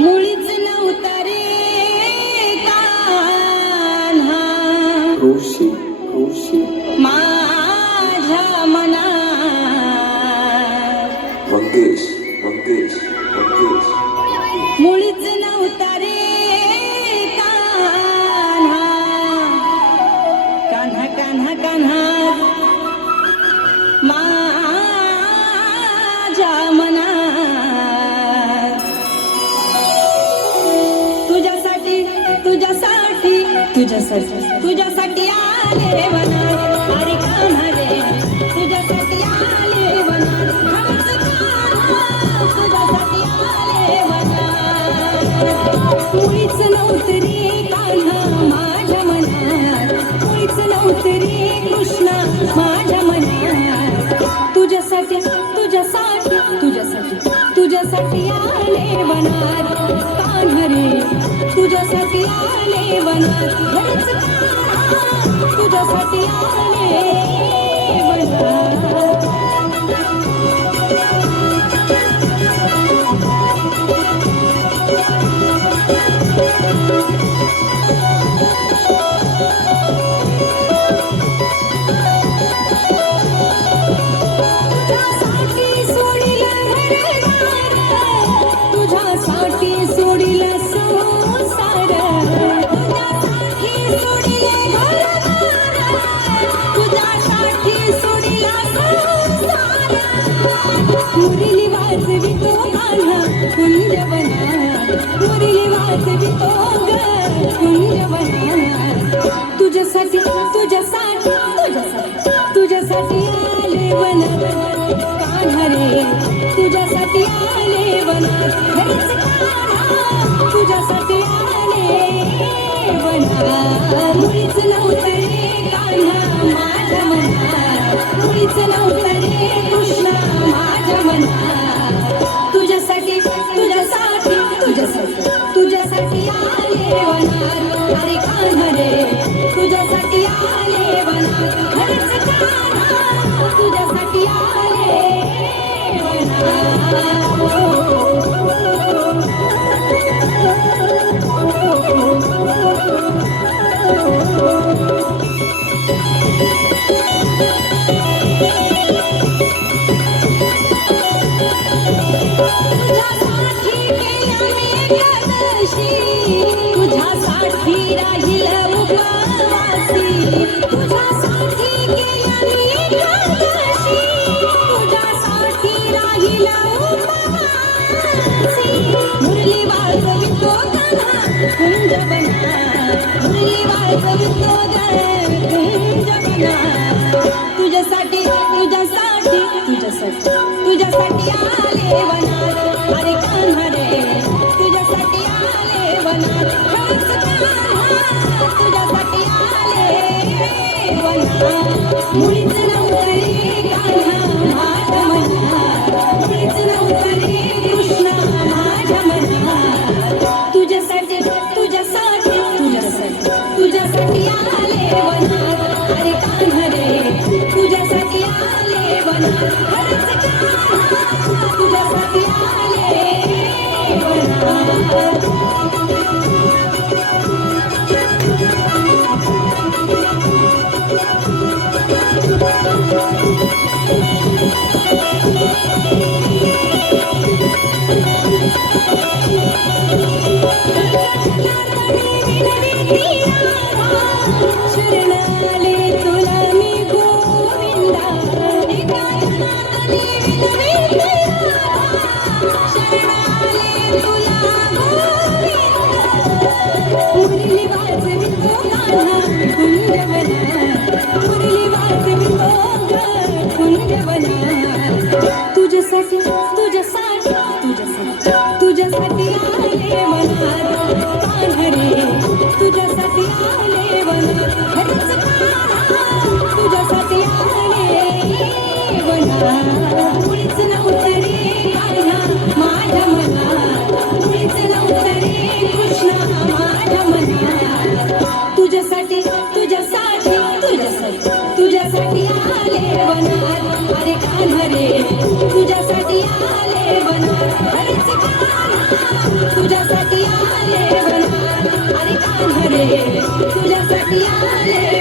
मुळीच नव्हता रे कान्हा ऋषी ऋषी माझ्या मनात मंगेश मंगेश मंगेश मुळीच नव्हता रे कान्हा कान्हा कान्हा कान्हा माझ्या मनात तुझ्यासाठी तुझ्यासाठी तुझ्यासाठी तुझ्यासाठी आले वनात अरे कान्हा रे तुझ्यासाठी आले वनात खरंच कान्हा तुझ्यासाठी आले वनात मुळीच नव्हतं रे कान्हा माझ्या मनात मुळीच नव्हतं रे कृष्णा माझ्या मनात तुझ्यासाठी तुझ्यासाठी तुझ्यासाठी तुझ्यासाठी आले वनात कान्हा रे तुझ्यासाठी आले वनात खरंच कान्हा तुझ्यासाठी आले वनात तुझ्यासाठी सोडिला संसार तुझ्यासाठी सोडिले घरदार तुझ्यासाठी सोडिला संसार मुरली वाजवितो कान्हा कुंजवनात मुरली वाजवितो ग कुंजवनात तुझ्यासाठी तुझ्यासाठी तुझ्यासाठी तुझ्यासाठी आले वनात कान्हा रे तुझ्यासाठी आले वनात खरंच कान्हा तुझ्यासाठी आले वनात मुळीच नव्हतं रे कान्हा माझ्या मनात मुळीच नव्हतं रे कृष्णा माझ्या मनात तुझ्यासाठी तुझ्यासाठी तुझ्यासाठी तुझ्यासाठी आले वनात अरे कान्हा रे तुझ्यासाठी आले वनात खरंच कान्हा तुझ्यासाठी आले तुझ्यासाठी केल्या मी एकादशी तुझ्यासाठी राहील उपवासी तुझ्यासाठी केल्या मी एकादशी तुझ्यासाठी राहील उपवासी मुरली वाजवितो कान्हा कुंजवनात मुरली वाजवितो ग कुंजवनात तुझ्यासाठी तुझ्यासाठी तुझ्यासाठी तुझ्यासाठी आले वनात अरे कान्हा रे तुझ्यासाठी आले वनात खरंच कान्हा तुझ्यासाठी आले वनात मुळीच नव्हतं रे कान्हा माझ्या मनात मुळीच नव्हतं रे कृष्णा माझ्या मनात तुझ्यासाठी तुझ्यासाठी तुझ्यासाठी तुझ्यासाठी आले वनात अरे कान्हा रे तुझ्यासाठी आले वनात खरंच कान्हा तुझ्यासाठी आले वनात शरणाले तुला मी गोविंदा शरणाले तुला मुरली वाजवितो कान्हा कुंजवनात मुरली वाजवितो ग कुंजवनात तुझ्यासाठी तुझ्यासाठी तुझ्यासाठी तुझ्यासाठी आले वनात कान्हा रे तुझ्यासाठी आले वनात खरंच कान्हा तुझ्यासाठी आले वनात मुळीच नव्हतं रे कान्हा माझ्या मनात मुळीच नव्हतं रे कृष्णा माझ्या मनात तुझ्यासाठी तुझ्यासाठी तुझ्यासाठी तुझ्यासाठी आले वनात अरे कान्हा रे तुझ्यासाठी आले वनात हरीच कान्हा तुझ्यासाठी आले वनात अरे कान्हा रे तुझ्यासाठी आले